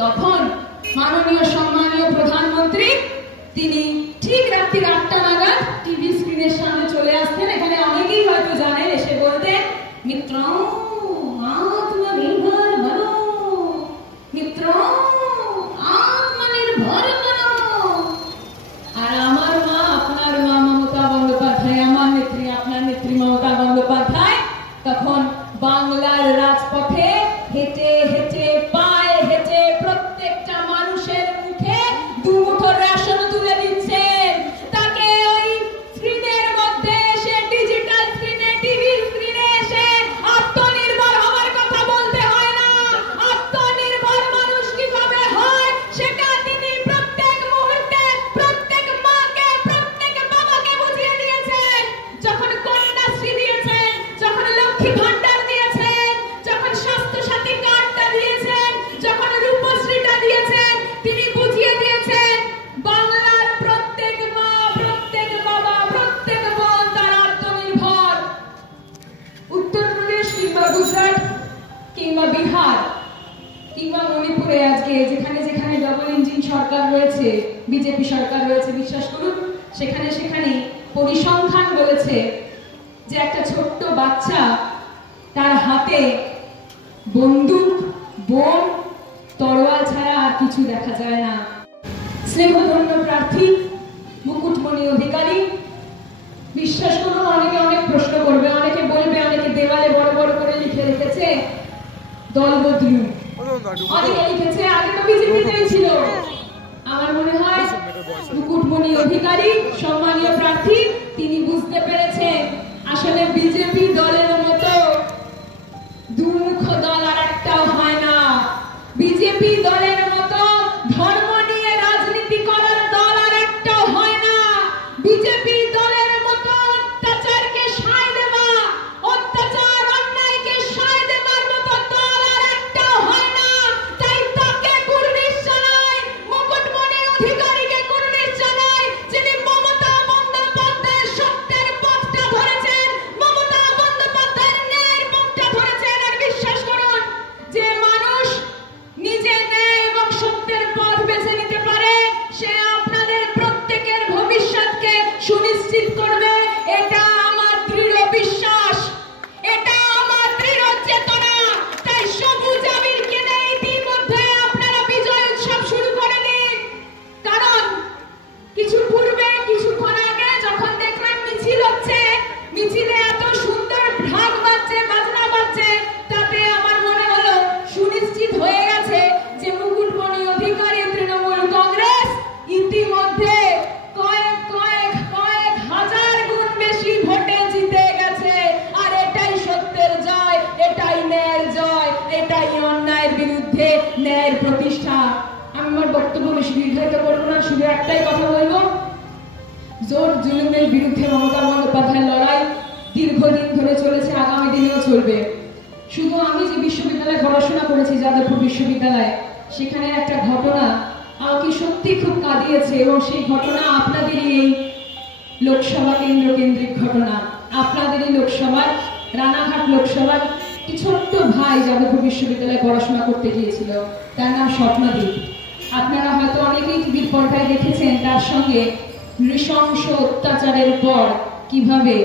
তখন মাননীয় সম্মানীয় প্রধানমন্ত্রী তিনি ঠিক রাত্রি 8টা নাগাদ টিভি স্ক্রিনের সামনে চলে আসতেন। এখানে অনেকেই হয়তো জানেন, এসে বলতেন, মিত্র আত্মনির্ভর বনো, মিত্র আত্মনির্ভর বনো। আর আমার মা, আপনার মা মমতা বন্দ্যোপাধ্যায়, আমার নেত্রী, আপনার নেত্রী মমতা বন্দ্যোপাধ্যায় তখন বাংলার রাজপথে হেঁটে হেঁটে, পায়ে হেঁটে প্রত্যেকটা মানুষের মুখে দুমুঠো রেশন তুলে দিচ্ছেন। তাকে ওই স্ক্রিনের মধ্যে এসে, ডিজিটাল স্ক্রিনে, টিভি স্ক্রিনে এসে আত্মনির্ভর হওয়ার কথা বলতে হয় না। আত্মনির্ভর মানুষ কিভাবে হয় সেটা তিনি প্রত্যেক মুহূর্তে প্রত্যেক মাকে, প্রত্যেক বাবাকে বুঝিয়ে দিয়েছেন। যখন কন্যাশ্রী দিয়েছেন, যখন লক্ষ্মী ভান্ডার দিয়েছেন, যখন স্বাস্থ্য সাথী কার্ডটা দিয়েছেন, যখন রূপশ্রীটা দিয়েছেন, তিনি বুঝিয়ে দিয়েছেন বাংলার প্রত্যেক মা, প্রত্যেক বাবা, প্রত্যেক বোন তারা আত্মনির্ভর। উত্তরপ্রদেশ কিংবা গুজরাট কিংবা বিহার কিংবা মণিপুরে আজকে যেখানে যেখানে ডবল ইঞ্জিন সরকার রয়েছে, বিজেপি সরকার রয়েছে, বিশ্বাস করুন সেখানে সেখানে পরিসংখ্যান বলেছে যে একটা ছোট্ট বাচ্চা, তার হাতে বন্দুক, বোম, তরোয়াল ছাড়া আর কিছু দেখা যায় না। স্নেহধন্য প্রার্থী মুকুটমণি অধিকারী, বিশ্বাস করুন অনেকে অনেক প্রশ্ন করবে, অনেকে বলবে, অনেকে দেওয়ালে বড় বড় করে লিখে রেখেছে দল বদলু, অনেকে লিখেছে আগে তো বিজেপিতেই ছিল। আমার মনে হয় মুকুটমণি অধিকারী সম্মানীয় প্রার্থী, তিনি বুঝতে পেরেছেন আসলে বিজেপি দলের মতো দুমুখ দল আর একটাও হয় না। বিজেপি দলের মতো ধর্ম নিয়ে রাজনীতি করার দল আর একটাও হয় না। বিজেপি দলের মতো অত্যাচারকে সায় দেওয়া, অত্যাচার অন্যায়কে সায় দেওয়ার মতো দল আর একটাও হয় না। তাই তাকে কুর্নিশ জানাই, মুকুটমণি অধিকারীকে কুর্নিশ জানাই, যিনি মমতা বন্দ্যোপাধ্যায়ের সত্যের পথটা ধরেছেন, মমতা বন্দ্যোপাধ্যায়ের ন্যায়ের পথটা ধরেছেন। আর বিশ্বাস করুন যে মানুষ নিজে ন্যায় এবং সত্যের পথ বেছে নিতে পারে, সে আপনাদের প্রত্যেকের ভবিষ্যৎকে সুনিশ্চিত করবে। এটা আমার দৃঢ় বিশ্বাস, এটা আমার দৃঢ় চেতনা। তাই সবুজ আবির কিনে ইতিমধ্যে আপনারা বিজয় উৎসব শুরু করে দিন। কারণ কিছু পূর্বে, কিছুক্ষণ আগে যখন দেখলাম মিছিল হচ্ছে, মিছিলে এত সুন্দর ঢাক বাজছে, বাজনা বাজছে, তাতে আমার মনে হলো সুনিশ্চিত হয়ে গেছে যে মুকুটমণি অধিকারী তৃণমূল কংগ্রেস ইতিমধ্যে কয়েক কয়েক কয়েক হাজার গুণ বেশি ভোটে জিতে গেছে। আর এটাই সত্যের জয়, এটাই ন্যায়ের জয়, এটাই অন্যায়ের বিরুদ্ধে ন্যায়ের প্রতিষ্ঠা। আমি আমার বক্তব্য বেশি দীর্ঘায়িত করবো না, শুধু একটাই কথা বলবো, জোর জুলুমের বিরুদ্ধে মমতা বন্দ্যোপাধ্যায়ের লড়াই দীর্ঘদিন ধরে চলেছে, আগামী দিনেও চলবে। শুধু আমি যে বিশ্ববিদ্যালয়ে পড়াশোনা করেছি, যাদবপুর বিশ্ববিদ্যালয়, সেখানে একটা ঘটনা আমাকে সত্যি খুব কাঁদিয়েছে, এবং সেই ঘটনা আপনাদেরই এই লোকসভা কেন্দ্রিক ঘটনা। আপনাদেরই লোকসভার, রানাঘাট লোকসভার একটি ছোট্ট ভাই যাদবপুর বিশ্ববিদ্যালয়ে পড়াশোনা করতে গিয়েছিল, তার নাম স্বপ্নদীপ। আপনারা হয়তো অনেকেই টিভির পর্দায় দেখেছেন তার সঙ্গে নৃশংস অত্যাচারের পর কিভাবে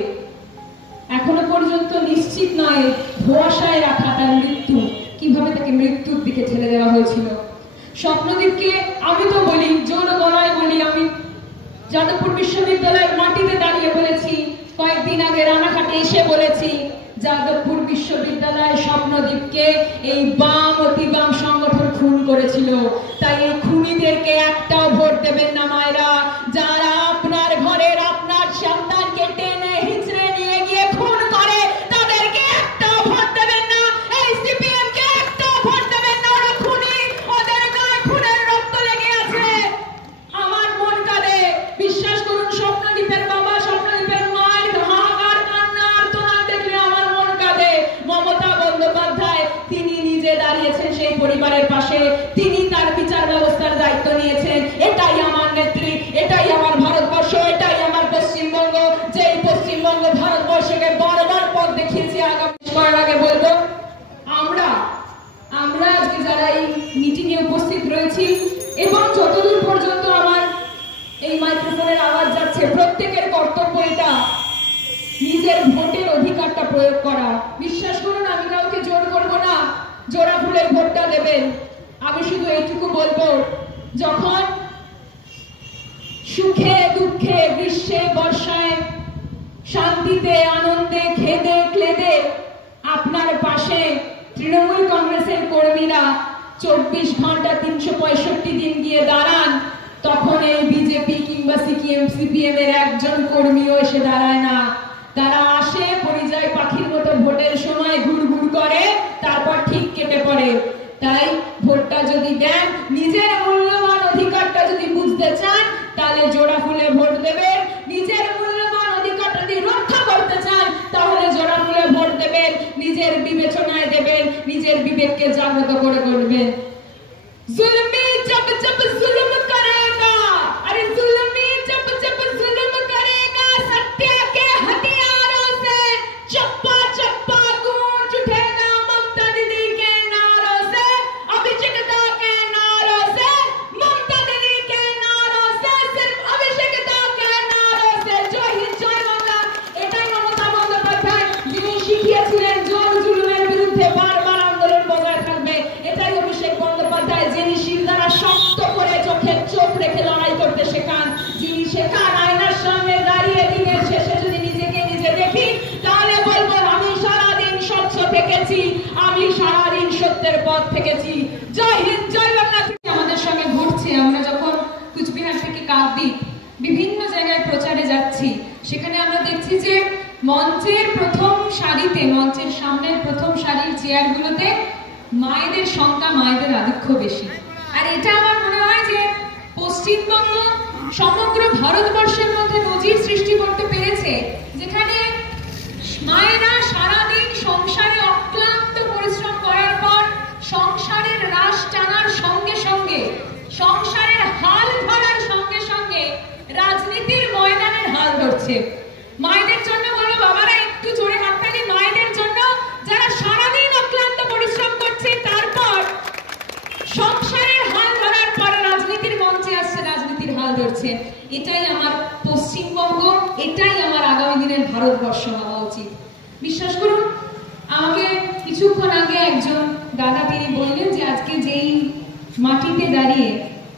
এখনো পর্যন্ত নিশ্চিত নয়, ধোঁয়াশায় রাখা তার মৃত্যু, কিভাবে তাকে মৃত্যুর দিকে ঠেলে দেওয়া হয়েছিল। স্বপ্নদীপকে আমি তো বলি, জোর গলায় বলি, আমি যাদবপুর বিশ্ববিদ্যালয়ের মাটিতে দাঁড়িয়ে বলেছি, কয়েকদিন আগে রানাঘাটে এসে বলেছি, যাদবপুর বিশ্ববিদ্যালয়ের স্বপ্নদীপকে এই বাম অতি বাম সংগঠন খুন করেছিল। তাই এই খুনিদেরকে একটাও ভোট দেবেন না মায়েরা, যারা আপনার ঘরের আপনার সন্তানকে টেনে হিঁচড়ে নিয়ে গিয়ে খুন করে, তাদেরকে একটাও ভোট দেবেন না। এই সিপিএম কে একটাও ভোট দেবেন না, ওরা খুনি, ওদের গায়ে খুনের রক্ত লেগে আছে। আমার মন কাঁদে, বিশ্বাস করুন স্বপ্নদীপের বাবা, স্বপ্নদীপের মায়ের হাহাকার, কান্না, আর্তনাদ দেখলে আমার মন কাঁদে। মমতা বন্দ্যোপাধ্যায় তিনি নিজে দাঁড়িয়েছেন সেই পরিবারের পাশে, তিনি তার বিচার ব্যবস্থার দায়িত্ব নিয়েছেন। এটাই আমার নেত্রী, এটাই আমার ভারতবর্ষ, এটাই আমার পশ্চিমবঙ্গ, যেই পশ্চিমবঙ্গ ভারতবর্ষকে বড় পথ দেখিয়েছে। আগামী আগে বলবো, আমরা আজকে যারা এই মিটিং এ উপস্থিত প্রয়োগ করা। বিশ্বাস করুন, আমি কাউকে জোর করবো না জোড়া ফুলে ভোটটা দেবেন। আমি শুধু এইটুকু বলবো, যখন সুখে দুঃখে গ্রীষ্মে বর্ষায় শান্তিতে আনন্দে খেদে ক্লেদে আপনার পাশে তৃণমূল কংগ্রেসের কর্মীরা 24 ঘন্টা 365 দিন গিয়ে দাঁড়ান, তখন এই বিজেপি কিংবা সিপিএম এর একজন কর্মীও এসে দাঁড়ায় না। তারা আসে পরিযায়ী পাখির মতো ভোটের সময় ঘুরঘুর করে, তারপর ঠিক কেটে পড়ে। তাই ভোটটা যদি দেন, নিজের মূল্যবান অধিকারটা যদি বুঝতে চান, তাহলে জোড়া ফুলে ভোট দেবেন। নিজের মূল্যবান অধিকারটা যদি রক্ষা করতে চান, তাহলে জোড়া ফুলে ভোট দেবেন, নিজের বিবেচনায় দেবেন, নিজের বিবেককে জাগ্রত করে করবেন। जुल्मी जब जब जुल्म करेगा, अरे जुल्मी जब जब जुल्म करेगा, सत्य के हथियारों से चप्पा चप्पा गूंज उठेगा। ममता दीदी के नारों से, अभिषेकता के नारों से, ममता दीदी के नारों से, सिर्फ अभिषेकता के नारों से। जो ही जय बांग्ला, এটাই মমতা বন্দ্যোপাধ্যায় যিনি শিখিয়েছিলেন জোর জুলুমের বিরুদ্ধে বারবার আন্দোলন বজায় থাকবে। এটাই অভিষেক বন্দ্যোপাধ্যায় যিনি শিরদাঁড়া শক্ত করে চোখে চোখ রেখে লড়াই করতে শেখান, যিনি শেখান আয়নার সামনে দাঁড়িয়ে দিনের শেষে যদি নিজেকে নিজে দেখি, তাহলে বলবো আমি সারাদিন স্বচ্ছ থেকেছি, আমি সারাদিন সত্যের পথ থেকেছি। জয় হিন্দ, জয় বাংলা। আমাদের সঙ্গে ঘুরছে, আমরা যখন কুচবিহার থেকে কাকদ্বীপ বিভিন্ন জায়গায় প্রচারে যাচ্ছি, সেখানে আমরা দেখছি যে মঞ্চের প্রথম সারিতে, মঞ্চের সামনের প্রথম সারির চেয়ারগুলোতে মায়েদের সংখ্যা, মায়েদের আধিক্য বেশি। আর এটা আমার মনে হয় যে পশ্চিমবঙ্গ সমগ্র ভারতবর্ষের মধ্যে নজির সৃষ্টি করতে পেরেছে, যেখানে মায়েরা সারাদিন সংসারে অক্লান্ত পরিশ্রম করার পর সংসারের রাশ টানার সঙ্গে সঙ্গে, সংসারের হাল ধরার সঙ্গে সঙ্গে রাজনীতির ময়দানের হাল ধরছে। মায়েদের জন্য বলো বাবারা একটু জোরে হাততালি, মায়েদের জন্য যারা সারাদিন অক্লান্ত পরিশ্রম করছে, তারপর সংসারের হাল ধরার পরে রাজনীতির মঞ্চে আসছে, রাজনীতির হাল ধরছে। এটাই আমার পশ্চিমবঙ্গ, এটাই আমার আগামী দিনের ভারতবর্ষ হওয়া উচিত। বিশ্বাস করুন, আমাকে কিছুক্ষণ আগে একজন দাদা তিনি বললেন যে আজকে যেই মাটিতে দাঁড়িয়ে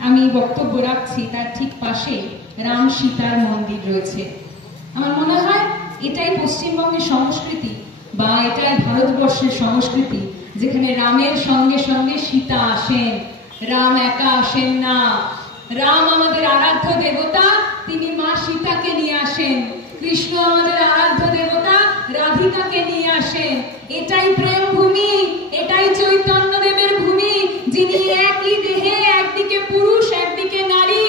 আমি বক্তব্য রাখছি তার ঠিক পাশে রাম সীতার মন্দির রয়েছে। আমার মনে হয় এটাই পশ্চিমবঙ্গের সংস্কৃতি, বা এটাই ভারতবর্ষের সংস্কৃতি, যেখানে রামের সঙ্গে সঙ্গে সীতা আসেন। রাম একা আসেন না, রাম আমাদের আরাধ্য দেবতা, তিনি মা সীতাকে নিয়ে আসেন। কৃষ্ণ আমাদের আরাধ্য দেবতা, রাধিকাকে নিয়ে আসেন। এটাই প্রেম ভূমি, এটাই চৈতন্য দেবের ভূমি, যিনি একই দেহে একদিকে পুরুষ একদিকে নারী,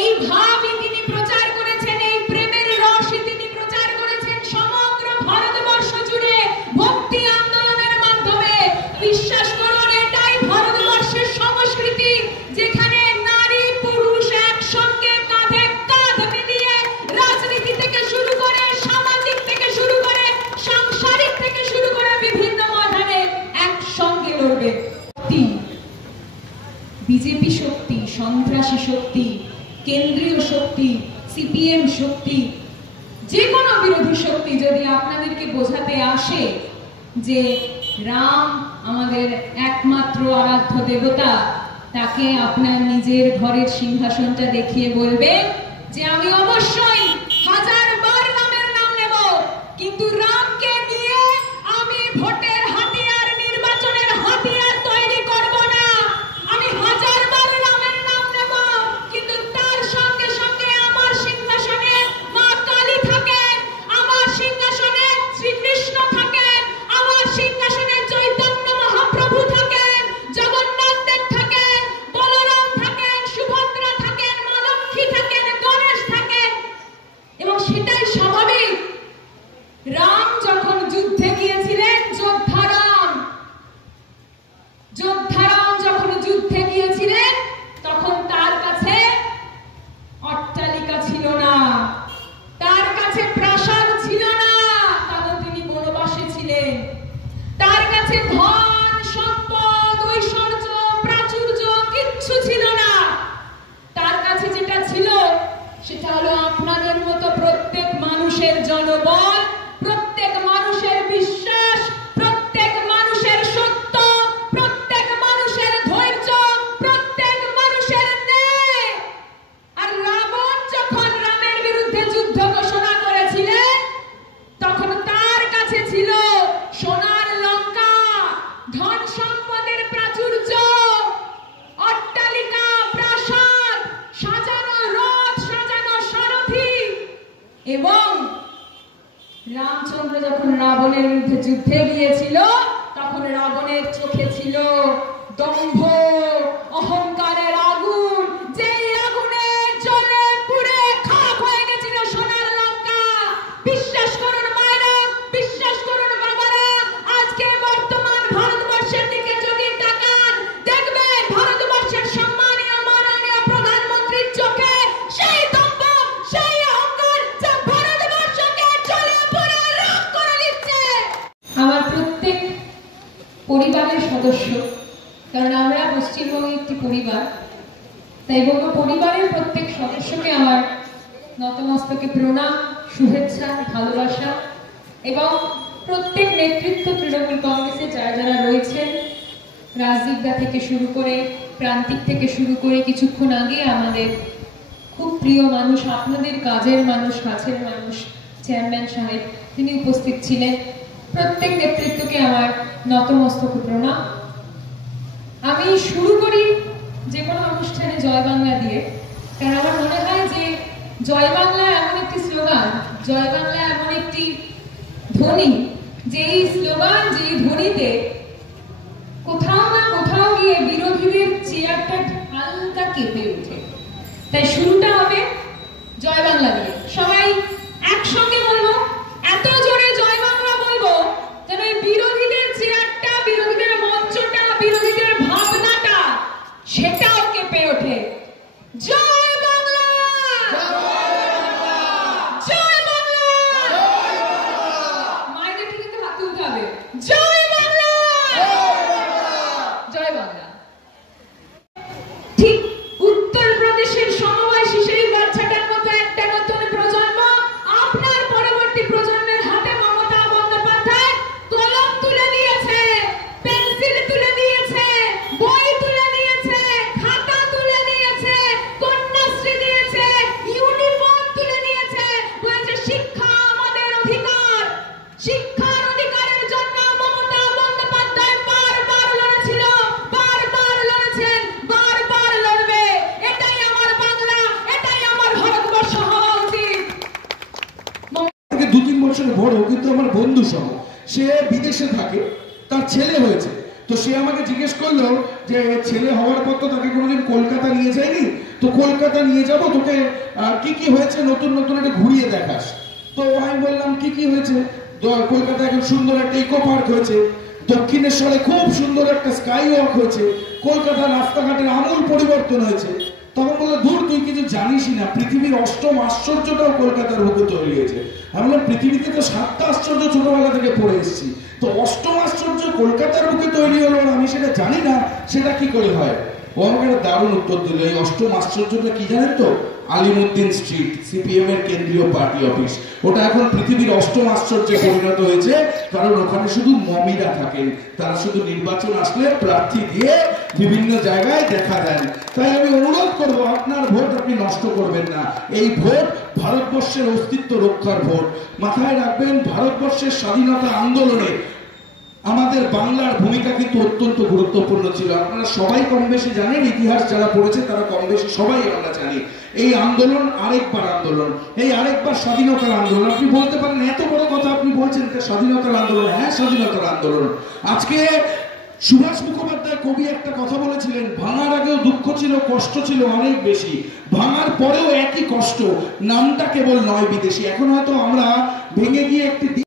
এই ভাবই তিনি প্রচার করেছেন, এই প্রেমের রসই তিনি প্রচার করেছেন সমগ্র ভারতবর্ষ জুড়ে ভক্তি আন্দোলনের মাধ্যমে। বিশ্বাস করুন, এটাই ভারতবর্ষের সংস্কৃতি, যেখানে নারী পুরুষ একসঙ্গে কাঁধে কাঁধ মিলিয়ে রাজনীতি থেকে শুরু করে, সামাজিক থেকে শুরু করে, সাংসারিক থেকে শুরু করে বিভিন্ন ময়দানে একসঙ্গে লড়বে। বিজেপি শক্তি, সন্ত্রাসী শক্তি, কেন্দ্রীয় শক্তি, সিপিএম শক্তি, যে কোনো বিরোধী শক্তি যদি আপনাদেরকে বোঝাতে আসে যে রাম আমাদের একমাত্র আরাধ্য দেবতা, তাকে আপনার নিজের ঘরের সিংহাসনটা দেখিয়ে বলবে যে আমি অবশ্যই 1000বার রামের নাম নেব, কিন্তু রামকে নিয়ে আমি ভোটের হাতিয়ার, নির্বাচনের হাতিয়ার তৈরি করব না। আমি 1000বার রামের নাম নেব, কিন্তু তার সঙ্গে সঙ্গে আমার সিংহাসনে মা কালী থাকেন, আমার সিংহাসনে শ্রীকৃষ্ণ থাকেন, আমার সিংহাসনে চৈতন্য মহাপ্রভু থাকেন, জগন্নাথ দেব থাকেন, বলরাম থাকেন, সুভদ্রা থাকেন, মা লক্ষ্মী থাকেন, গণেশ থাকেন। এবং সেটাই স্বাভাবিক। রাম যখন যুদ্ধে গিয়েছিলেন, যোদ্ধারাম যখন যুদ্ধে গিয়েছিলেন, তখন তার কাছে অট্টালিকা ছিল না, তার কাছে প্রাসাদ ছিল না, কারণ তিনি বনবাসে ছিলেন। তার কাছে ধন সম্পদ ঐশ্বর্য প্রাচুর্য কিচ্ছু ছিল না। তার কাছে যেটা ছিল সেটা হলো আপনাদের মতো প্রত্যেক মানুষের জনবল, প্রত্যেক মানুষের বিশ্বাস। রাবণের বিরুদ্ধে যুদ্ধে গিয়েছিল, তখন রাবণের চোখে ছিল দম্ভ, অহংকারের আগুন, যেই আগুনের জ্বলে পুড়ে খাক হয়ে গেছিল সোনার লঙ্কা। বিশ্বাস করুন মায়েরা, বিশ্বাস করুন বাবারা, আজকে বর্তমান ভারতবর্ষের দিকে যদি তাকান, দেখবেন ভারতবর্ষের সম্মানীয় মাননীয় প্রধানমন্ত্রীর চোখে সেই দম্ভ, সেই অহংকার যা ভারতবর্ষকে জ্বলে পুড়ে রাখ করে দিচ্ছে। আমার প্রত্যেক পরিবারের সদস্য, কারণ আমরা পশ্চিমবঙ্গে একটি পরিবার, তাই বলবো পরিবারের প্রত্যেক সদস্যকে আমার নতমস্তকে প্রণাম, শুভেচ্ছা, ভালোবাসা, এবং প্রত্যেক নেতৃত্ব তৃণমূল কংগ্রেসে যারা যারা রয়েছেন, রাজদীপদা থেকে শুরু করে, প্রান্তিক থেকে শুরু করে, কিছুক্ষণ আগে আমাদের খুব প্রিয় মানুষ, আপনাদের কাজের মানুষ, কাছের মানুষ, চেয়ারম্যান সাহেব, তিনি উপস্থিত ছিলেন। প্রত্যেক নেতৃত্বকে আমার নতমস্তক প্রণাম। আমি শুরু করি যে কোনো অনুষ্ঠানে জয় বাংলা দিয়ে, কারণ আমার মনে হয় যে জয় বাংলা এমন একটি স্লোগান, জয় বাংলা এমন একটি ধ্বনি, যেই স্লোগান, যেই ধ্বনিতে কোথাও না কোথাও গিয়ে বিরোধীদের চেয়ারটা হালকা কেঁপে ওঠে। তাই শুরুটা হবে জয় বাংলা দিয়ে। সবাই একসঙ্গে বলবো, এত জোরে জয় বাংলা বলবো যেন এই বিরোধীদের চেয়ারটা, বিরোধীদের মঞ্চটা, বিরোধীদের ভাবনাটা সেটাও কেঁপে ওঠে। জয় বাংলা, জয় বাংলা, মায়ের দেখে কিন্তু হাত তুলতে হবে। জয় বাংলা, জয় বাংলা। ঠিক উত্তরপ্রদেশের সমবয়সী সেই বাচ্চাটার মতো একটা নতুন প্রজন্ম আপনার পরবর্তী প্রজন্মের হাতে মমতা বন্দ্যোপাধ্যায় কলম তুলে দিয়েছে, পেন্সিল তুলে দিয়েছে, বই তুলে দিয়েছে, খাতা তুলে দিয়েছে, কন্যাশ্রী দিয়েছে, ইউনিফর্ম তুলে দিয়েছে, বলেছে শিক্ষা আমাদের অধিকার। শিক্ষার অধিকারের জন্য মমতা বন্দ্যোপাধ্যায় বারবার লড়েছিল, বারবার লড়েছেন, বারবার লড়বে। এটাই আমার বাংলা, এটাই আমার ভারতবর্ষ হওয়া উচিত। থেকে 2-3 বছরের বড়, কিন্তু আমার বন্ধু সহ, সে বিদেশে থাকে, তার ছেলে হয়েছে। তো সে আমাকে জিজ্ঞেস করলো যে ছেলে হওয়ার পর তো তাকে কোনোদিন কলকাতা নিয়ে যায়নি, তো কলকাতা নিয়ে যাব, তোকে কি কি হয়েছে নতুন নতুন একটা ঘুরিয়ে দেখাস। তো আমি বললাম কি কি হয়েছে। কলকাতায় এখন সুন্দর একটা ইকো পার্ক হয়েছে, দক্ষিণেশ্বরে খুব সুন্দর একটা স্কাই ওয়াক হয়েছে, কলকাতার রাস্তাঘাটের আমূল পরিবর্তন হয়েছে। তখন বললো দূর, তুই কিছু জানিসই না, পৃথিবীর 8ম আশ্চর্যটাও কলকাতার বুকে তৈরি হয়েছে। আমি বললাম পৃথিবীতে তো 7টা আশ্চর্য ছোটবেলা থেকে পড়ে এসেছি, তো 8ম আশ্চর্য কলকাতার বুকে তৈরি হলো আর আমি সেটা জানি না, সেটা কি করে হয়? ও আমাকে একটা দারুণ উত্তর দিল। এই 8ম আশ্চর্যটা কি জানেন তো? আলিমুদ্দিন স্ট্রিট, সিপিএম এর কেন্দ্রীয় পার্টি অফিস। ওটা এখন পৃথিবীর 8ম আশ্চর্যে পরিণত হয়েছে, কারণ ওখানে শুধু মমিরা থাকেন, তারা শুধু নির্বাচন আসলে প্রার্থী দিয়ে বিভিন্ন জায়গায় দেখা দেন। তাই আমি অনুরোধ করব, আপনার ভোট আপনি নষ্ট করবেন না। এই ভোট ভারতবর্ষের অস্তিত্ব রক্ষার ভোট। মাথায় রাখবেন, ভারতবর্ষের স্বাধীনতা আন্দোলনে আমাদের বাংলার ভূমিকা কিন্তু অত্যন্ত গুরুত্বপূর্ণ ছিল। আপনারা সবাই কম বেশি জানেন, ইতিহাস যারা পড়েছে তারা কম বেশি সবাই আমরা জানি। এই আন্দোলন আরেকবার আন্দোলন, এই আরেকবার স্বাধীনতার আন্দোলন। আপনি বলতে পারেন এত বড় কথা আপনি বলছেন স্বাধীনতার আন্দোলন। হ্যাঁ, স্বাধীনতার আন্দোলন। আজকে সুভাষ মুখোপাধ্যায় কবি একটা কথা বলেছিলেন, ভাঙার আগেও দুঃখ ছিল, কষ্ট ছিল অনেক বেশি, ভাঙার পরেও একই কষ্ট, নামটা কেবল নয় বিদেশি। এখন হয়তো আমরা ভেঙে গিয়ে একটি